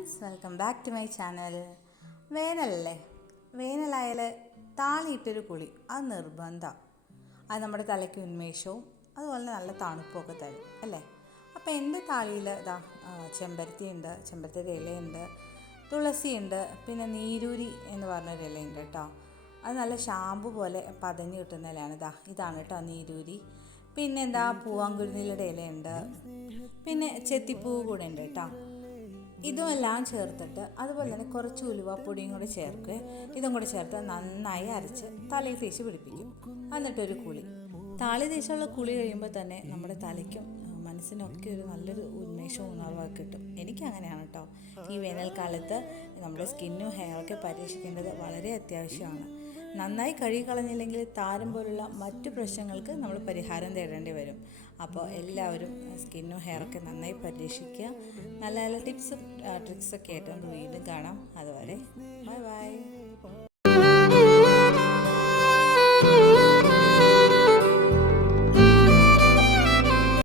Friends welcome back to my channel. വേനലല്ലേ? വേനലായാൽ താളിയിട്ടൊരു കുളി അത് നിർബന്ധം. അത് നമ്മുടെ തലയ്ക്ക് ഉന്മേഷവും അതുപോലെ നല്ല തണുപ്പൊക്കെ തരും അല്ലേ? അപ്പോൾ എന്റെ താളിയിൽ ഇതാ ചെമ്പരത്തി ചെമ്പരത്തിയുണ്ട് ചെമ്പരത്തിയുടെ ഇലയുണ്ട് തുളസിയുണ്ട് പിന്നെ നീരൂരി എന്ന് പറഞ്ഞൊരു ഇലയുണ്ട് കേട്ടോ. അത് നല്ല ഷാമ്പു പോലെ പതഞ്ഞ് കിട്ടുന്ന ഇലയാണ് ഇതാ ഇതാണ് കേട്ടോ നീരൂരി. പിന്നെന്താ പൂവാങ്കുരുന്നിലയുടെ ഇലയുണ്ട്. പിന്നെ ചെത്തിപ്പൂ കൂടെ ഉണ്ട് കേട്ടോ. ഇതുമെല്ലാം ചേർത്തിട്ട് അതുപോലെ തന്നെ കുറച്ച് ഉലുവാപ്പൊടിയും കൂടെ ചേർക്കുക ഇതും കൂടെ ചേർത്ത് നന്നായി അരച്ച് തലയിൽ തേച്ച് പിടിപ്പിക്കും. എന്നിട്ടൊരു കുളി. താളി തേച്ചുള്ള കുളി കഴിയുമ്പോൾ തന്നെ നമ്മുടെ തലയ്ക്കും മനസ്സിനൊക്കെ ഒരു നല്ലൊരു ഉന്മേഷവും ഉണർവൊക്കെ കിട്ടും. എനിക്ക് അങ്ങനെയാണ് കേട്ടോ ഈ വേനൽക്കാലത്ത് നമ്മുടെ സ്കിന്നും ഹെയറൊക്കെ പരീക്ഷിക്കേണ്ടത് വളരെ അത്യാവശ്യമാണ്. നന്നായി കഴുകിക്കളഞ്ഞില്ലെങ്കിൽ താരം പോലുള്ള മറ്റു പ്രശ്നങ്ങൾക്ക് നമ്മൾ പരിഹാരം തേടേണ്ടി വരും. അപ്പോൾ എല്ലാവരും സ്കിന്നും ഹെയറൊക്കെ നന്നായി പരീക്ഷിക്കുക. നല്ല നല്ല ടിപ്സും ട്രിക്സൊക്കെ ആയിട്ട് നമുക്ക് വീണ്ടും കാണാം. അതുവരെ